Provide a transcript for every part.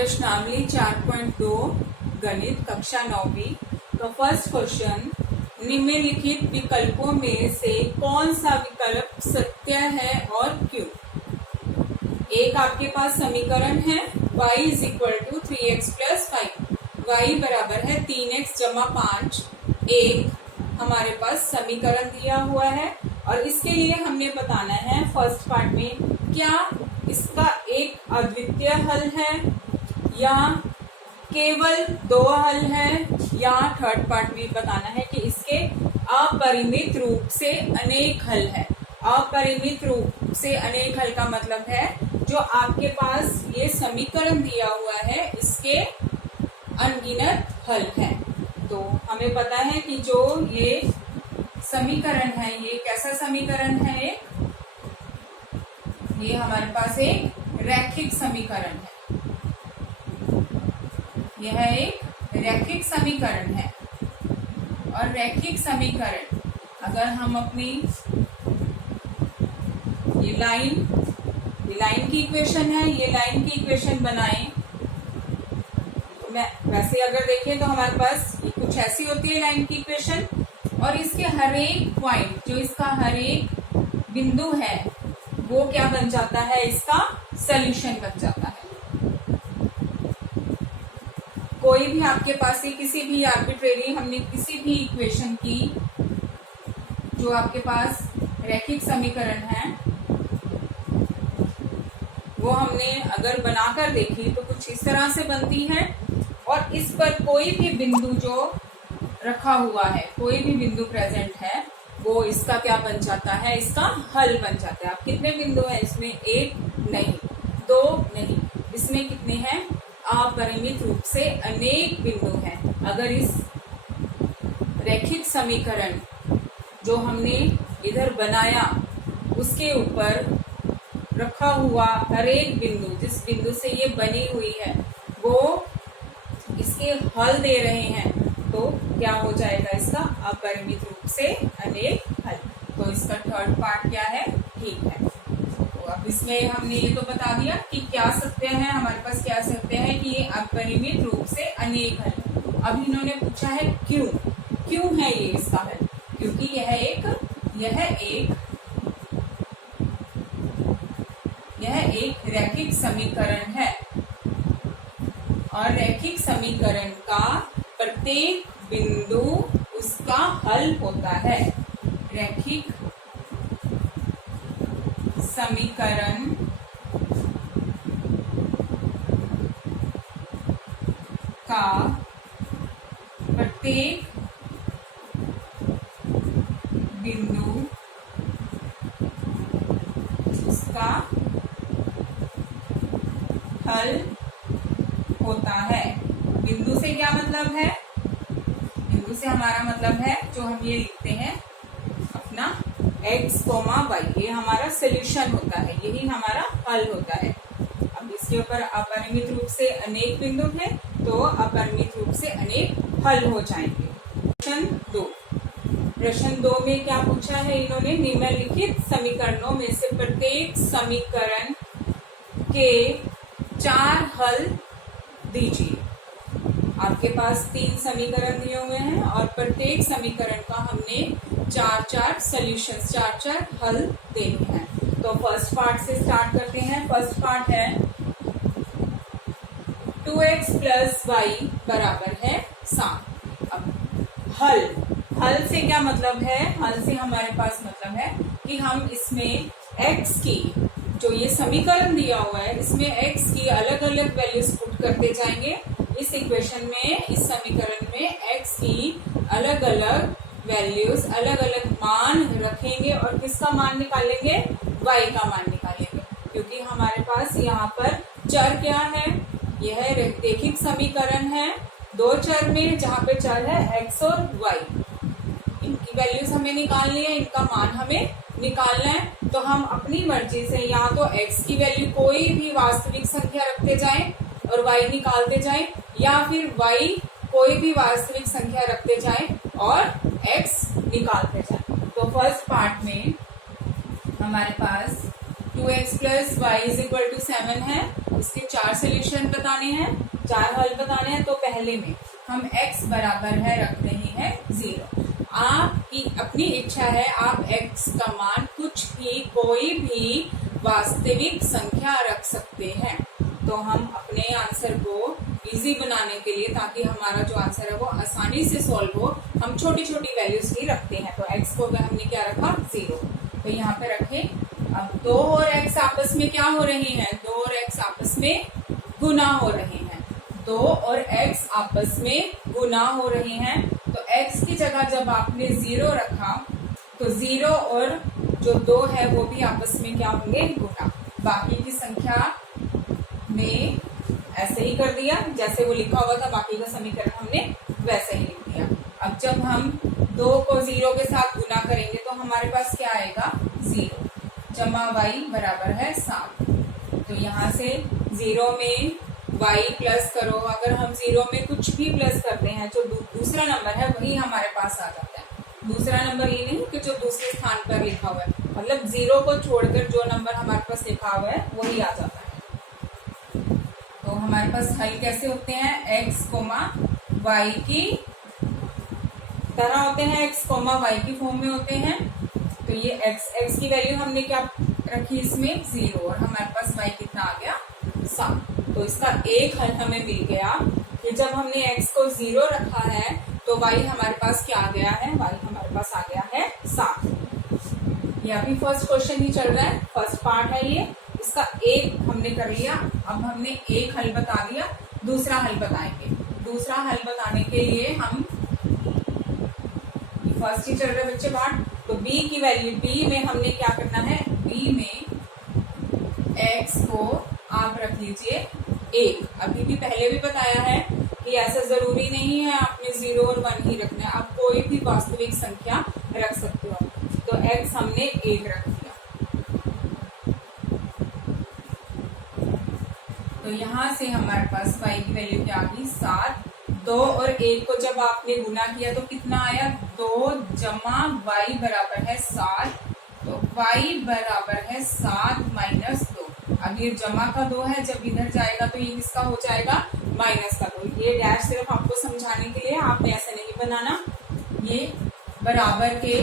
प्रश्नावली 4.2 गणित कक्षा 9वीं। तो फर्स्ट क्वेश्चन, निम्नलिखित विकल्पों में से कौन सा विकल्प सत्य है और क्यों। एक आपके पास समीकरण है y is equal to 3x plus 5, y बराबर है 3x जमा 5। एक हमारे पास समीकरण दिया हुआ है और इसके लिए हमने बताना है फर्स्ट पार्ट में क्या इसका एक अद्वितीय हल है या केवल दो हल है, या थर्ड पार्ट में बताना है कि इसके अपरिमित रूप से अनेक हल है। अपरिमित रूप से अनेक हल का मतलब है जो आपके पास ये समीकरण दिया हुआ है इसके अनगिनत हल है। तो हमें पता है कि जो ये समीकरण है ये कैसा समीकरण है, ये हमारे पास एक रैखिक समीकरण है। यह एक रैखिक समीकरण है और रैखिक समीकरण अगर हम अपनी ये लाइन की इक्वेशन है, ये लाइन की इक्वेशन बनाएं तो मैं वैसे अगर देखें तो हमारे पास ये कुछ ऐसी होती है लाइन की इक्वेशन, और इसके हर एक पॉइंट जो इसका हर एक बिंदु है वो क्या बन जाता है, इसका सॉल्यूशन बन जाता है। कोई भी आपके पास ही किसी भी आर्बिट्रेरी हमने किसी भी इक्वेशन की जो आपके पास रैखिक समीकरण है वो हमने अगर बनाकर देखी तो कुछ इस तरह से बनती है, और इस पर कोई भी बिंदु जो रखा हुआ है, कोई भी बिंदु प्रेजेंट है वो इसका क्या बन जाता है, इसका हल बन जाता है। अब कितने बिंदु है इसमें, एक नहीं, दो नहीं, इसमें कितने हैं, अपरिमित रूप से अनेक बिंदु हैं। अगर इस रैखिक समीकरण जो हमने इधर बनाया उसके ऊपर रखा हुआ हर एक बिंदु, जिस बिंदु से ये बनी हुई है वो इसके हल दे रहे हैं, तो क्या हो जाएगा, इसका अपरिमित रूप से अनेक हल। तो इसका थर्ड पार्ट क्या है, ठीक है। तो अब इसमें हमने ये तो बता दिया कि क्या सत्य है, हमारे पास क्या सत्य है कि ये अपरिमित रूप से अनेक हल। अब इन्होंने पूछा है क्यों है ये इसका हल, क्योंकि यह एक रैखिक समीकरण है और रैखिक समीकरण का प्रत्येक बिंदु उसका हल होता है। रैखिक समीकरण का प्रत्येक बिंदु उसका हल होता है। बिंदु से क्या मतलब है, बिंदु से हमारा मतलब है जो हम ये लिखते हैं अपना x, y, ये हमारा सोल्यूशन होता है, यही हमारा हल होता है। अब इसके ऊपर अपरिमित रूप से अनेक बिंदु हैं तो अपरिमित रूप से अनेक हल हो जाएंगे। प्रश्न 2 में क्या पूछा है इन्होंने, निम्नलिखित समीकरणों में से प्रत्येक समीकरण के 4 हल दीजिए। आपके पास 3 समीकरण दिए हुए हैं और प्रत्येक समीकरण का हमने 4 सॉल्यूशंस, 4 हल देने हैं। तो फर्स्ट पार्ट से स्टार्ट करते हैं। फर्स्ट पार्ट है 2x प्लस y बराबर है 7। अब हल से क्या मतलब है, हल से हमारे पास मतलब है कि हम इसमें x की जो ये समीकरण दिया हुआ है इसमें x की अलग अलग वैल्यूज पुट करते जाएंगे। इस इक्वेशन में, इस समीकरण में x की अलग अलग वैल्यूज, अलग अलग मान रखेंगे और किसका मान निकालेंगे, y का मान निकालेंगे, क्योंकि हमारे पास यहाँ पर चर क्या है, यह रैखिक समीकरण है। 2 चर में जहाँ पे चर है x और y, इनकी वैल्यूज हमें निकालनी है, इनका मान हमें निकालना है। तो हम अपनी मर्जी से या तो x की वैल्यू कोई भी वास्तविक संख्या रखते जाएं और y निकालते जाएं, या फिर y कोई भी वास्तविक संख्या रखते जाएं और x निकालते जाएं। तो फर्स्ट पार्ट में हमारे पास 2x plus y is equal to 7 है इसके 4 सोल्यूशन बताने हैं, 4 हल बताने हैं। तो पहले में हम x बराबर है रख रहे हैं 0। आपकी अपनी इच्छा है, आप x का मान कुछ भी, कोई भी वास्तविक संख्या रख सकते हैं। तो हम अपने आंसर को इजी बनाने के लिए, ताकि हमारा जो आंसर है वो आसानी से सॉल्व हो, हम छोटी छोटी वैल्यूज ही रखते हैं। तो x को हमने क्या रखा 0, तो यहाँ पे रखे। अब 2 और x आपस में क्या हो रहे हैं, 2 और x आपस में गुना हो रहे हैं। 2 और x आपस में गुना हो रहे हैं। तो x की जगह जब आपने 0 रखा तो 0 और जो 2 है वो भी आपस में क्या होंगे, गुना। बाकी की संख्या में ऐसे ही कर दिया जैसे वो लिखा हुआ था, बाकी का समीकरण हमने वैसे ही लिख दिया। अब जब हम 2 को 0 के साथ गुना करेंगे तो हमारे पास क्या आएगा, 0 जमा y बराबर है 7। तो यहाँ से 0 में y प्लस करो, अगर हम 0 में कुछ भी प्लस करते हैं जो दूसरा नंबर है वही हमारे पास आ जाता है। दूसरा नंबर ये नहीं कि जो दूसरे स्थान पर लिखा हुआ है, मतलब 0 को छोड़कर जो नंबर हमारे पास लिखा हुआ है वही आ जाता है। तो हमारे पास हल कैसे होते हैं, x, y की तरह होते हैं, x, y की फॉर्म में होते हैं। तो ये x की वैल्यू हमने क्या रखी इसमें 0, और हमारे पास y कितना आ गया 7। तो इसका एक हल हमें मिल गया कि जब हमने x को 0 रखा है तो y हमारे पास क्या आ गया है, y हमारे पास आ गया है 7। ये अभी फर्स्ट क्वेश्चन ही चल रहा है, फर्स्ट पार्ट है ये। इसका एक हमने कर लिया। अब हमने एक हल बता दिया, दूसरा हल बताएंगे। दूसरा हल बताने के लिए हम, फर्स्ट ही चल रहा है बच्चे पार्ट, तो b की वैल्यू, b में हमने क्या करना है, b में x को आप रख लीजिए 1। अभी भी पहले भी बताया है कि ऐसा जरूरी नहीं है आपने 0 और 1 ही रखना है, आप कोई भी वास्तविक संख्या रख सकते हो। तो x हमने 1 रख दिया। तो यहाँ से हमारे पास y की वैल्यू क्या आ गई 7। 2 और 1 को जब आपने गुना किया तो कितना आया, 2 जमा y बराबर है 7। तो y बराबर है 7 माइनस 2। अब ये जमा का 2 है, जब इधर जाएगा तो ये किसका हो जाएगा, माइनस का 2। ये डैश सिर्फ आपको समझाने के लिए, आपने ऐसे नहीं बनाना। ये बराबर के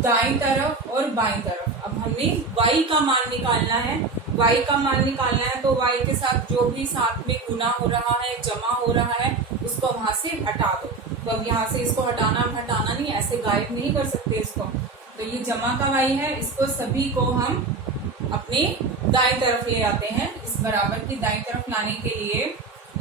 दाईं तरफ और बाईं तरफ। अब हमने y का मान निकालना है, y का मान निकालना है तो y के साथ जो भी साथ में गुना हो रहा है, जमा हो रहा है, उसको वहां से हटा दो। तो अब यहाँ से इसको हटाना नहीं, ऐसे गायब नहीं कर सकते इसको। तो ये जमा का y है, इसको सभी को हम अपने दाईं तरफ ले आते हैं। इस बराबर की दाईं तरफ लाने के लिए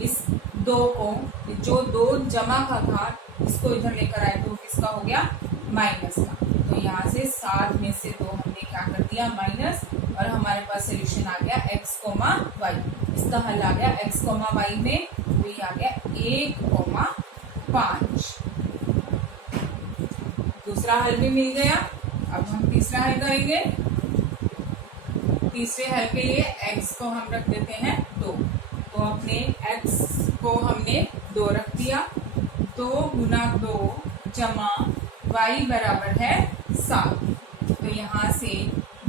इस 2 को, जो 2 जमा का था, इसको इधर लेकर आए तो किसका हो गया, माइनस का। तो यहाँ से 7 में से 2 हमने क्या कर दिया, माइनस, और हमारे पास सोल्यूशन आ गया x, y। इसका हल आ गया x, y में, तो ये आ गया 1,5। दूसरा हल भी मिल गया। अब हम तीसरा हल करेंगे। तीसरे हल के लिए x को हम रख देते हैं 2। तो अपने x को हमने 2 रख दिया। 2 गुना 2 जमा y बराबर है 7। तो यहाँ से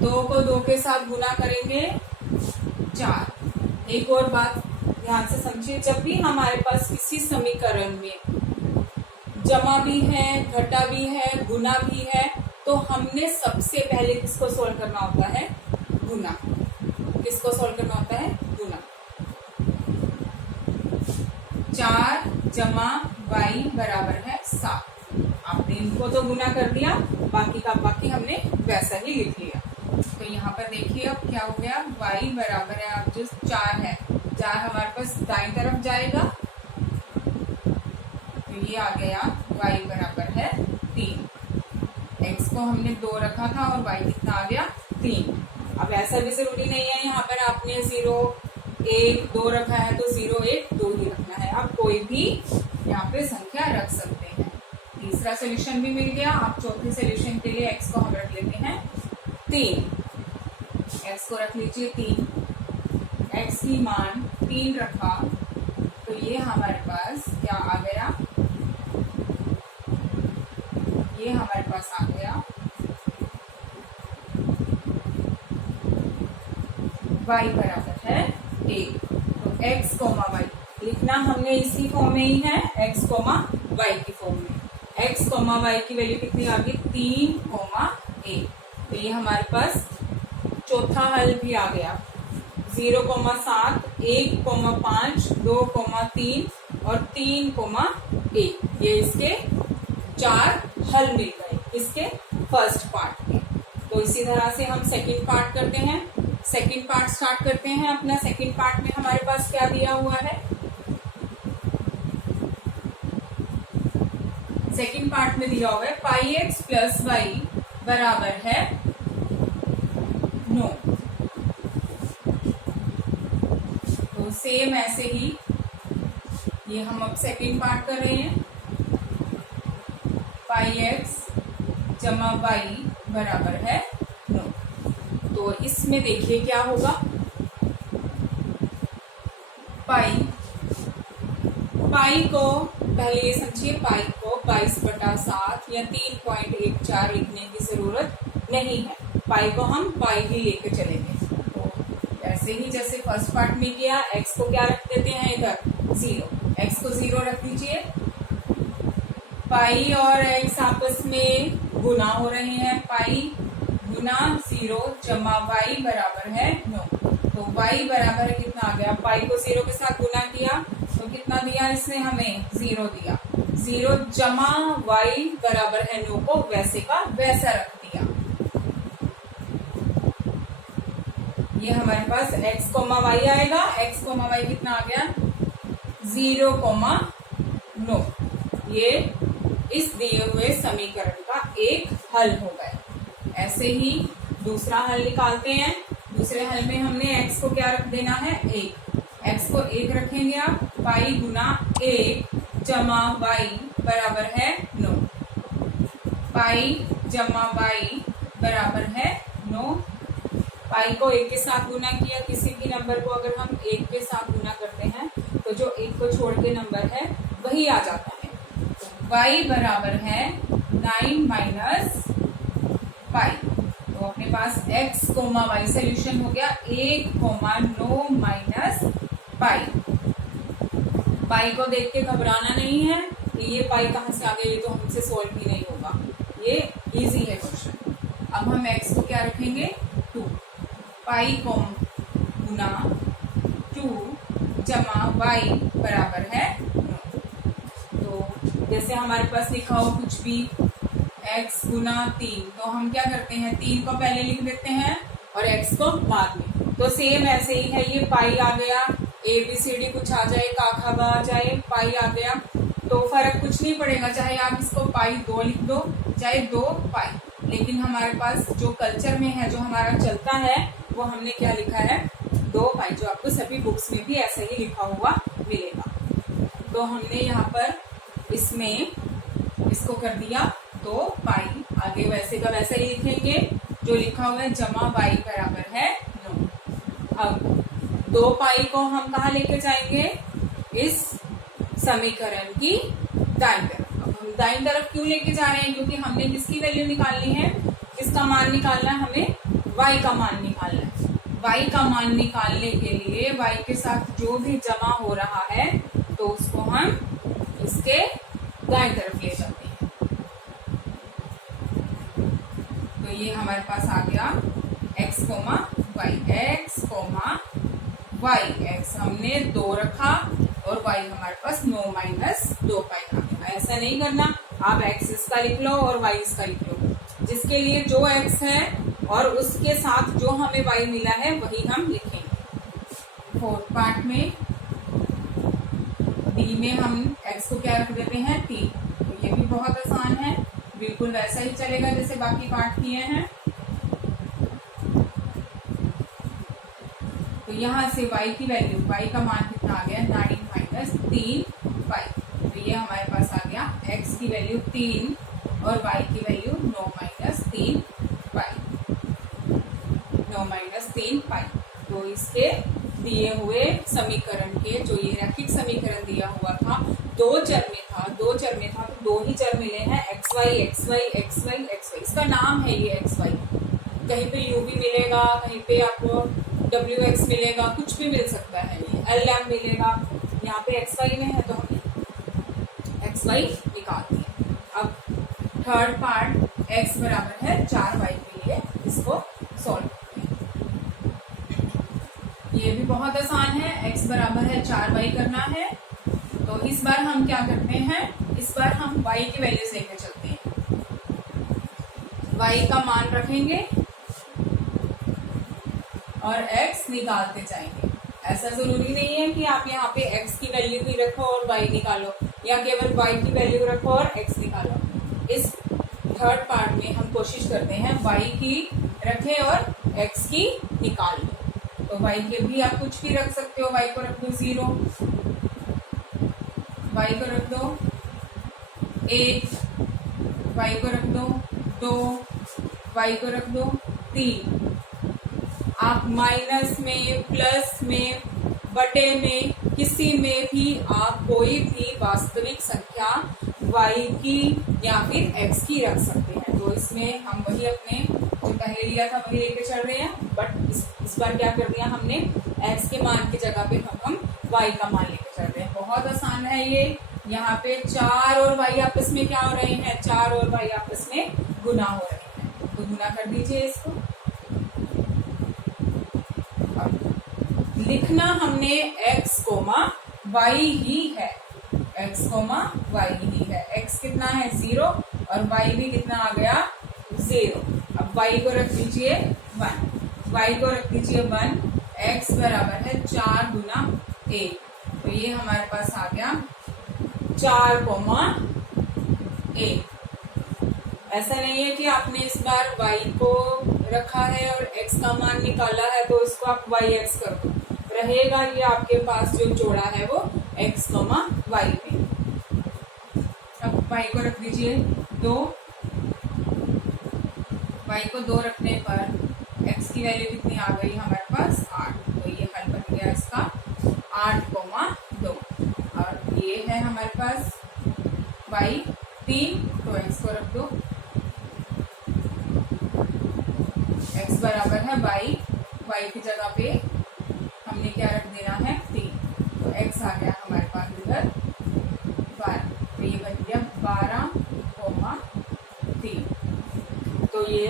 2 को 2 के साथ गुना करेंगे 4। एक और बात ध्यान से समझिए, जब भी हमारे पास किसी समीकरण में जमा भी है, घटा भी है, गुना भी है, तो हमने सबसे पहले किसको सोल्व करना होता है, गुना। किसको सोल्व करना होता है, गुना। 4 जमा y बराबर है 7। आपने इनको तो गुना कर दिया, बाकी का बाकी हमने वैसा ही लिख लिया। तो यहाँ पर देखिए अब क्या हो गया, y बराबर है, अब जो 4 है, 4 हमारे पास दाईं तरफ जाएगा, तो ये आ गया y बराबर है 3। x को हमने 2 रखा था और y कितना आ गया 3। अब ऐसा भी जरूरी नहीं है यहाँ पर आपने 0, 1, 2 रखा है तो 0, 1, 2 ही रखना है, आप कोई भी यहाँ पे संख्या रख सकते हैं। तीसरा सोल्यूशन भी मिल गया। आप चौथे सोल्यूशन के लिए x को हम रख लेते हैं 3। x को रख लीजिए 3। x की मान 3 रखा तो ये हमारे पास क्या आ गया, ये हमारे पास आ गया y बराबर है 1। एक्स कोमा वाई लिखना हमने इसी फॉर्म में ही है, एक्स कोमा वाई की फॉर्म में। एक्स कोमा वाई की वैल्यू कितनी आ गई 3 कोमा 1। तो ये हमारे पास चौथा हल भी आ गया 0,7, 1,5, 2,3 और 3,1। ये इसके 4 हल मिल गए इसके फर्स्ट पार्ट के। तो इसी तरह से हम सेकंड पार्ट करते हैं। सेकंड पार्ट स्टार्ट करते हैं अपना। सेकंड पार्ट में हमारे पास क्या दिया हुआ है, सेकंड पार्ट में दिया हुआ है पाई एक्स प्लस वाई बराबर है 9। तो सेम ऐसे ही ये हम अब सेकंड पार्ट कर रहे हैं। पाई एक्स जमा वाई बराबर है 9। तो इसमें देखिए क्या होगा, पाई को पहले ये समझिए, पाई को 22/7 या 3.14 लिखने की जरूरत नहीं है। पाई को हम पाई ही लेके चलेंगे। तो ऐसे ही जैसे फर्स्ट पार्ट में किया, एक्स को क्या रख देते हैं इधर 0, एक्स को 0 रख दीजिए। पाई और एक्स आपस में गुना हो रहे हैं, पाई गुना 0 जमा वाई बराबर है 9। तो वाई बराबर कितना आ गया, पाई को 0 के साथ गुना किया तो कितना दिया इसने हमें 0 दिया। 0 जमा वाई बराबर है 9 को वैसे का वैसा रख दिया। ये हमारे पास x कोमा वाई आएगा। x कोमा वाई कितना आ गया 0,9। ये इस दिए हुए समीकरण का एक हल हो गया। ऐसे ही दूसरा हल निकालते हैं। दूसरे हल में हमने x को क्या रख देना है 1। x को 1 रखेंगे आप, पाई गुना 1 जमा वाई बराबर है 9। पाई जमा वाई बराबर है 9। पाई को 1 के साथ गुना किया, किसी भी नंबर को अगर हम 1 के साथ गुना करते हैं तो जो 1 को छोड़ के नंबर है वही आ जाता है। तो y बराबर है 9 माइनस पाई। तो अपने पास x कोमा वाई सोल्यूशन हो गया 1,9 माइनस पाई। पाई को देख के घबराना नहीं है कि ये पाई कहाँ से आ गया, ये तो हमसे सोल्व ही नहीं होगा, ये इजी है क्वेश्चन। अब हम x को क्या रखेंगे 2। पाई को गुना 2 जमा वाई बराबर है 9। तो जैसे हमारे पास लिखा हो कुछ भी x गुना 3, तो हम क्या करते हैं 3 को पहले लिख देते हैं और x को बाद में। तो सेम ऐसे ही है, ये पाई आ गया, ABCD कुछ आ जाए, काखा आ जाए, पाई आ गया, तो फर्क कुछ नहीं पड़ेगा, चाहे आप इसको पाई 2 लिख दो चाहे 2 पाई। लेकिन हमारे पास जो कल्चर में है, जो हमारा चलता है, वो हमने क्या लिखा है 2 पाई, जो आपको सभी बुक्स में भी ऐसा ही लिखा हुआ मिलेगा। तो हमने यहाँ पर इसमें इसको कर दिया 2 पाई, आगे वैसे का वैसा ही लिखेंगे जो लिखा हुआ है जमा वाई बराबर है 9। अब 2 पाई को हम कहाँ लेके जाएंगे, इस समीकरण की दाईं तरफ। अब हम दाईं तरफ क्यों लेके जा रहे हैं, क्योंकि हमने किसकी वैल्यू निकालनी है, किसका मान निकालना है, हमें y का मान निकालना है। y का मान निकालने के लिए y के साथ जो भी जमा हो रहा है तो उसको हम इसके दाईं तरफ ले जाते हैं। तो ये हमारे पास आ गया x comma y, x comma y, x हमने 2 रखा और y हमारे पास 9 माइनस 2 पाई आ गया। ऐसा नहीं करना, आप x इसका लिख लो और y इसका लिख लो, जिसके लिए जो x है और उसके साथ जो हमें y मिला है वही हम लिखेंगे। फोर्थ पार्ट में d में हम x को क्या रख देते हैं 3। तो ये भी बहुत आसान है, बिल्कुल वैसा ही चलेगा जैसे बाकी पार्ट किए हैं। तो यहाँ से y की वैल्यू, y का मान कितना आ गया 9 माइनस 3 पाई। तो ये हमारे पास आ गया x की वैल्यू 3 और y की वैल्यू 9 माइनस 3 पाई, 9 माइनस 3 पाई। तो इसके दिए हुए समीकरण के, जो ये रैखिक समीकरण दिया हुआ था, 2 चर में था तो 2 ही चर मिले हैं xy xy xy xy। इसका नाम है ये xy। कहीं पे u भी मिलेगा, कहीं पे आपको WX मिलेगा, कुछ भी मिल सकता है, LM मिलेगा। यहाँ पे XY में है तो हमने XY निकाल दिया। अब थर्ड पार्ट x बराबर है 4y के लिए इसको सॉल्व करते हैं। ये भी बहुत आसान है, x बराबर है 4y करना है। तो इस बार हम क्या करते हैं, इस बार हम y की वैल्यूज लेके चलते हैं, y का मान रखेंगे और x निकालते जाएंगे। ऐसा जरूरी नहीं है कि आप यहाँ पे x की वैल्यू ही रखो और y निकालो, या केवल y की वैल्यू रखो और x निकालो। इस थर्ड पार्ट में हम कोशिश करते हैं y की रखें और x की निकाल लो। तो y के भी आप कुछ भी रख सकते हो, y को रख दो 0, y को रख दो 1, y को रख दो 2, y को रख दो 3। आप माइनस में, प्लस में, बटे में, किसी में भी आप कोई भी वास्तविक संख्या y की या फिर x की रख सकते हैं। तो इसमें हम वही अपने जो पहले लिया था वही लेके चल रहे हैं, बट इस बार क्या कर दिया हमने, x के मान की जगह पे हम y का मान लेके चल रहे हैं। बहुत आसान है ये। यहाँ पे 4 और y आपस में क्या हो रहे हैं, 4 और y आपस में गुना हो रहे हैं, तो गुना कर दीजिए इसको। लिखना हमने x, y ही है, x, y ही है। x कितना है 0 और y भी कितना आ गया 0। अब y को रख दीजिए 1, y को रख दीजिए 1, x बराबर है 4 गुना 1, तो ये हमारे पास आ गया 4,1। ऐसा नहीं है कि आपने इस बार y को रखा है और x का मान निकाला है तो इसको आप yx कर दो, रहेगा ये आपके पास जो जोड़ा है वो x, y में। अब y को रख दीजिए 2, y को 2 रखने पर x की वैल्यू कितनी आ गई हमारे पास 8, तो ये हल बन गया इसका 8,2। और ये है हमारे पास y 3, तो x को रख दो, x बराबर है y की जगह पे हमने क्या रख देना है 3, तो x आ गया हमारे पास इधर 12, तो ये बन गया 12,3। तो ये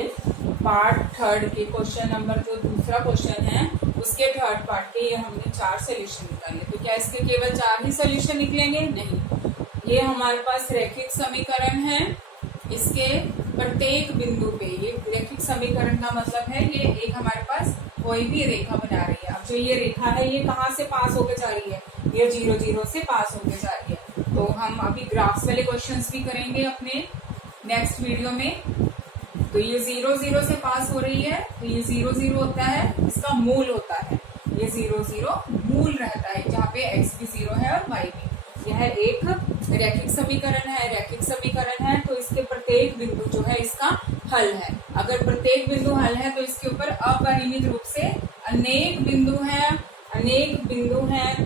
पार्ट थर्ड के क्वेश्चन नंबर जो दूसरा क्वेश्चन है उसके थर्ड पार्ट के ये हमने 4 सोल्यूशन निकाले। तो क्या इसके केवल 4 ही सोल्यूशन निकलेंगे? नहीं, ये हमारे पास रैखिक समीकरण है। इसके प्रत्येक बिंदु पे, ये रैखिक समीकरण का मतलब है ये एक हमारे पास कोई भी रेखा बना रही है। अब जो ये रेखा है ये कहाँ से पास होकर जा रही है, ये 0, 0 से पास होकर जा रही है। तो हम अभी ग्राफ्स वाले क्वेश्चंस भी करेंगे अपने नेक्स्ट वीडियो में। तो ये 0, 0 से पास हो रही है, तो ये 0, 0 होता है, इसका मूल होता है, ये 0, 0 मूल रहता है, जहाँ पे x भी 0 है और y भी। यह एक रैखिक समीकरण है, रैखिक समीकरण है तो इसके प्रत्येक बिंदु जो है इसका हल है। अगर प्रत्येक बिंदु हल है तो इसके ऊपर अपरिमित रूप से अनेक बिंदु हैं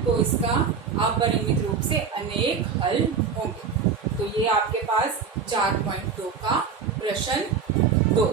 तो इसका अपरिमित रूप से अनेक हल होंगे। तो ये आपके पास 4.2 का प्रश्न 2।